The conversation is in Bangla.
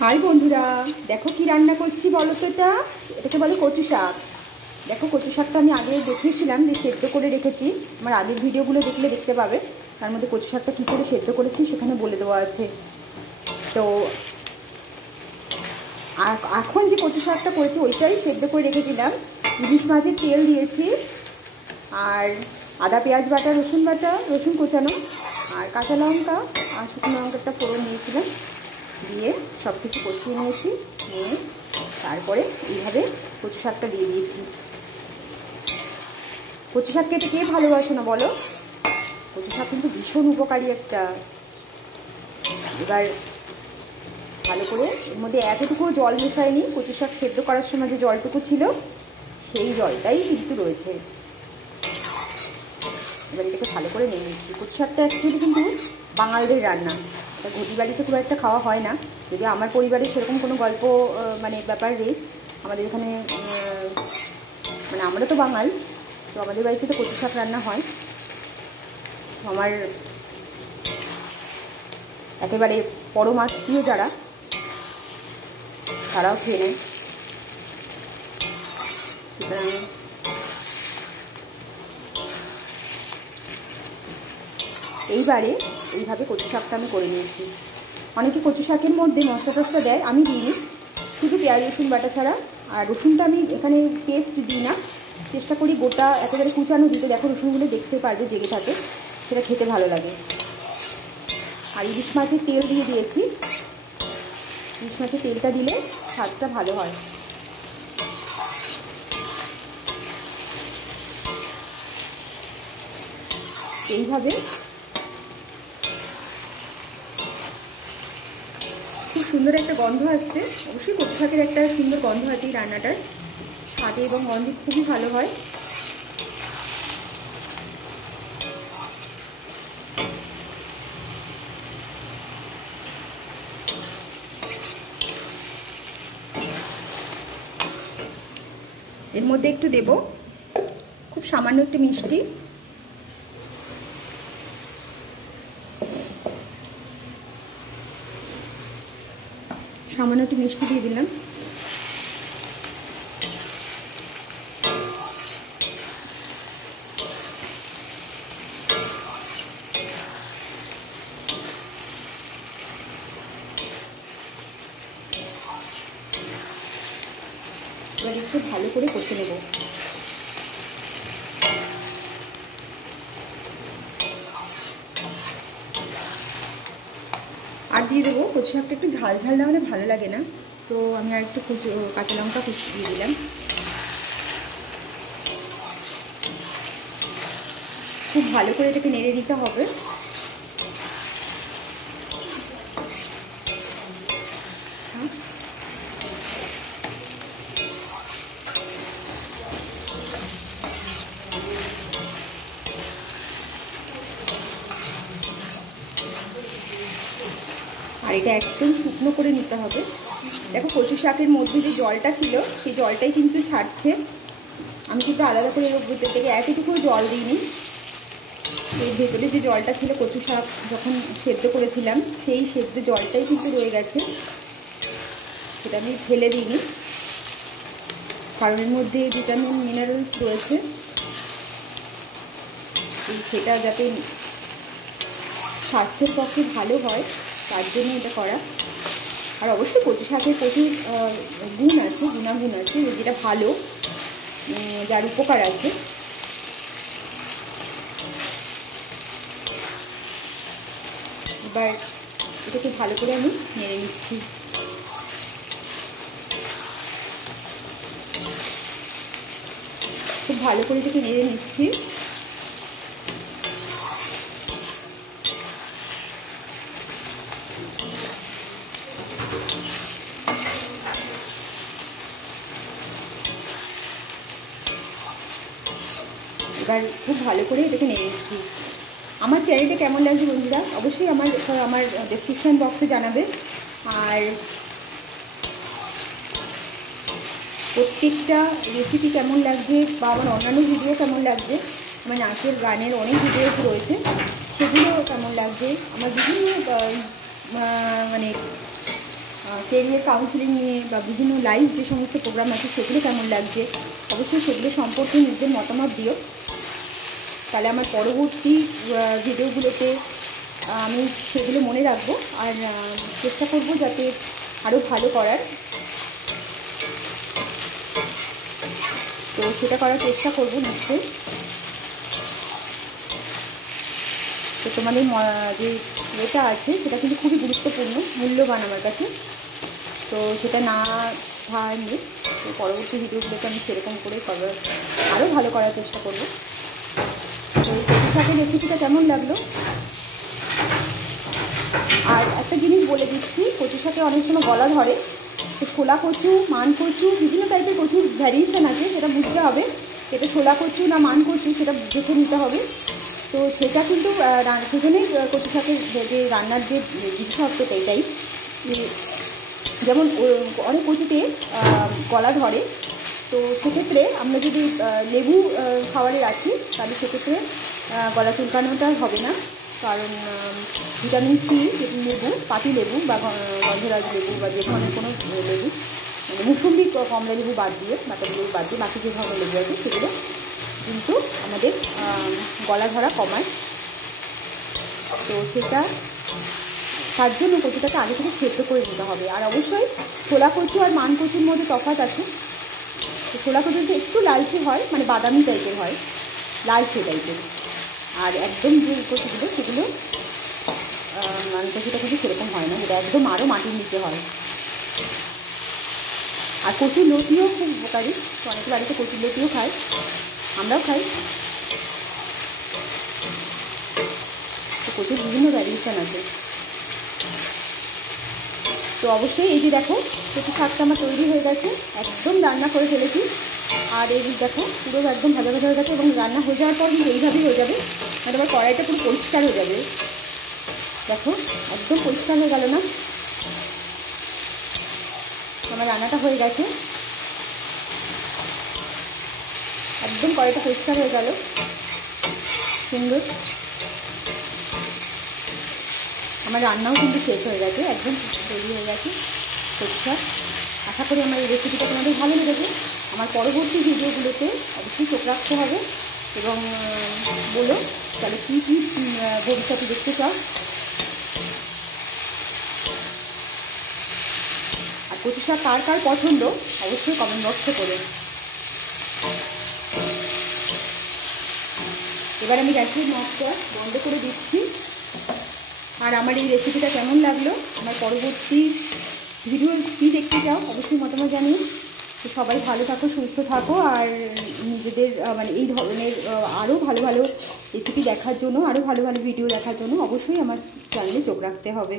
হাই বন্ধুরা, দেখো কি রান্না করছি বলো তো। এটাকে বলে কচু শাক। দেখো কচু শাকটা আমি আগে দেখিয়েছিলাম যে সেদ্ধ করে রেখেছি। আমার আগের ভিডিওগুলো দেখলে দেখতে পাবে, তার মধ্যে কচু শাকটা কী করে সেদ্ধ করেছি সেখানে বলে দেওয়া আছে। তো এখন যে কচু শাকটা করেছি ওইটাই সেদ্ধ করে রেখেছিলাম। ইলিশ মাছের তেল দিয়েছি, আর আদা পেঁয়াজ বাটা, রসুন বাটা, রসুন কোচানো, আর কাঁচা লঙ্কা আর শুকনো লঙ্কাটা ফোড়ন দিয়েছিলাম। দিয়ে সব কিছু কষিয়ে নিয়েছি, নিয়ে তারপরে এইভাবে কচু শাকটা দিয়ে দিয়েছি। কচু শাক খেতে কে ভালোবাসো না বলো? কচু শাক কিন্তু ভীষণ উপকারী একটা। এবার ভালো করে এর মধ্যে এতটুকু জল মেশায়নি, কচু শাক সেদ্ধ করার সময় যে জলটুকু ছিল সেই জলটাই কিন্তু রয়েছে। এবার এটাকে ভালো করে নিয়ে নিচ্ছি। কচু শাকটা অ্যাকচুয়ালি কিন্তু বাঙালিদের রান্না, এটা ঘটি বাড়িতে খুব একটা খাওয়া হয় না। যদিও আমার পরিবারে সেরকম কোনো গল্প ব্যাপার নেই। আমাদের এখানে আমরা তো বাঙাল, তো আমাদের বাড়িতে তো কচু শাক রান্না হয়। আমার একেবারে পরম আত্মীয় যারা, তারাও খেয়ে নেয়। সুতরাং এইবারে এইভাবে কচু শাকটা আমি করে নিয়েছি। অনেকে কচু শাকের মধ্যে মশলা টশলা দেয়, আমি দিইনি, শুধু পেঁয়াজ রসুন বাটা ছাড়া। আর রসুনটা আমি এখানে পেস্ট দিই না, চেষ্টা করি গোটা একেবারে কুচানো দিতে। দেখো রসুনগুলো দেখতে পারবে জেগে থাকে, সেটা খেতে ভালো লাগে। আর ইলিশ মাছের তেল দিয়ে দিয়েছি। ইলিশ মাছের তেলটা দিলে স্বাদটা ভালো হয়। এইভাবে খুব সুন্দর একটা গন্ধ আসছে। অবশ্যই কচু শাকের একটা সুন্দর গন্ধ আছে এই রান্নাটার, স্বাদে এবং গন্ধে খুবই ভালো হয়। এর মধ্যে একটু দেব খুব সামান্য একটু মিষ্টি, সামান্য একটু মিষ্টি দিয়ে দিলাম। এবার একটু ভালো করে কষে নেব। আর দিয়ে দেবো, কচু শাকটা একটু ঝাল ঝাল না হলে ভালো লাগে না, তো আমি আর একটু কাঁচা লঙ্কা কুচি দিয়ে দিলাম। খুব ভালো করে এটাকে নেড়ে দিতে হবে। আর এটা একদম শুকনো করে নিতে হবে। দেখো কচু শাকের মধ্যে যে জলটা ছিল সেই জলটাই কিন্তু ছাড়ছে। আমি কিন্তু আলাদা করে ভেতর থেকে এতটুকু জল দিইনি। সেই ভেতরে যে জলটা ছিল কচু শাক যখন সেদ্ধ করেছিলাম সেই সেদ্ধ জলটাই কিন্তু রয়ে গেছে, সেটা আমি ফেলে দিইনি, কারণ এর মধ্যে ভিটামিন মিনারেলস রয়েছে, সেটা যাতে স্বাস্থ্যের পক্ষে ভালো হয় তার জন্য এটা করা। আর অবশ্যই কচু শাকের প্রচুর গুণ আছে, গুণাগুণ আছে, যেটা ভালো, যার উপকার আছে। এবার এটাকে ভালো করে আমি নেড়ে নিচ্ছি। খুব ভালো করে এটাকে নেড়ে নিচ্ছি। এবার খুব ভালো করে এটাকে নেড়ে নিচ্ছি। আমার চ্যানেলটা কেমন লাগছে বন্ধুরা অবশ্যই আমার ডেসক্রিপশান বক্সে জানাবে। আর প্রত্যেকটা রেসিপি কেমন লাগছে বা আমার অন্যান্য ভিডিও কেমন লাগছে, আমার নাচের গানের অনেক ভিডিও রয়েছে, সেগুলো কেমন লাগছে, আমার বিভিন্ন কেরিয়ার কাউন্সিলিং নিয়ে বা বিভিন্ন লাইভ যে সমস্ত প্রোগ্রাম আছে সেগুলো কেমন লাগছে, অবশ্যই সেগুলো সম্পর্কে নিজের মতামত দিও। তাহলে আমার পরবর্তী ভিডিওগুলোতে আমি সেগুলো মনে রাখবো আর চেষ্টা করব যাতে আরও ভালো করার। তো সেটা করার চেষ্টা করবো নিশ্চয়ই। তো তোমাদের যে এটা আছে সেটা কিন্তু খুবই গুরুত্বপূর্ণ, মূল্যবান আমার কাছে। তো সেটা না ধারণে তো পরবর্তী ভিডিওগুলোতে আমি সেরকম করে আরও ভালো করার চেষ্টা করব। তো কচু শাকের রেসিপিটা কেমন লাগলো? আর একটা জিনিস বলে দিচ্ছি, কচু শাকে অনেক সময় গলা ধরে, তো ছোলা কচু, মান কচু, বিভিন্ন টাইপের কচুর ভ্যারিয়েশান আছে, সেটা বুঝতে হবে এটা ছোলা কচু না মান কচু সেটা দেখে নিতে হবে। তো সেটা কিন্তু সেখানেই কচু শাকের যে রান্নার যে বিশেষত্বটা এটাই, যেমন অনেক কচুতে গলা ধরে, তো সেক্ষেত্রে আমরা যদি লেবু খাওয়ারে রাখি তাহলে সেক্ষেত্রে গলা চুলকানোটা হবে না, কারণ ভিটামিন সি লেবু, পাতি লেবু বা গন্ধরাজ লেবু বা যে ধরনের কোনো লেবু, মানে মুসুম্বি কমলা লেবু বাদ দিয়ে, বাতাবি লেবু বাদ দিয়ে বাকি যে ধরনের লেবু আছে সেগুলো কিন্তু আমাদের গলা ধরা কমায়। তো সেটা তার জন্য কচুটাকে আগে থেকে সেদ্ধ করে নিতে হবে। আর অবশ্যই ছোলা কচু আর মান কচুর মধ্যে তফাৎ আছে। তো ছোলা কচুটা একটু লালচে হয়, মানে বাদামি টাইপের হয়, লালচে টাইপের, আর একদম যে কচুগুলো সেগুলো মান কচুটা কিন্তু সেরকম হয় না, যেটা একদম আরও মাটির নিচে হয়। আর কচুর লতিও খুব উপকারী, তো অনেকে বাড়িতে কচুর লতিও খায়, আমরাও খাই। তো কচুর বিভিন্ন ভ্যারিয়েশান আছে। তো অবশ্যই এই যে দেখো কচু শাকটা আমার তৈরি হয়ে গেছে, একদম রান্না করে ফেলেছি। আর এই দেখো পুরো একদম ভাজা ভাজা হয়ে গেছে, এবং রান্না হয়ে যাওয়ার পর কিন্তু এইভাবেই হয়ে যাবে, মানে আমার কড়াইটা পুরো পরিষ্কার হয়ে যাবে। দেখো একদম পরিষ্কার হয়ে গেল না? আমার রান্নাটা হয়ে গেছে, একদম কড়াইটা পরিষ্কার হয়ে গেল, সুন্দর। আমার রান্নাও কিন্তু শেষ হয়ে গেছে, একদম তৈরি হয়ে গেছে কচু শাক। আশা করি আমার এই রেসিপিটা তোমাদের ভালো লেগেছে। আমার পরবর্তী ভিডিওগুলোতে অবশ্যই চোখ রাখতে হবে এবং বলো তাহলে কী কী ভবিষ্যতে দেখতে চাও। আর কচু শাক কার কার পছন্দ অবশ্যই কমেন্ট বক্সে করো। এবার আমি গ্যাসের নবটা বন্ধ করে দিচ্ছি। আর আমার এই রেসিপিটা কেমন লাগলো, আমার পরবর্তী ভিডিও কী দেখতে চাও অবশ্যই মতামত জানিও। তো সবাই ভালো থাকো, সুস্থ থাকো, আর নিজেদের মানে এই ধরনের আরও ভালো ভালো রেসিপি দেখার জন্য, আরও ভালো ভালো ভিডিও দেখার জন্য অবশ্যই আমার চ্যানেলে চোখ রাখতে হবে।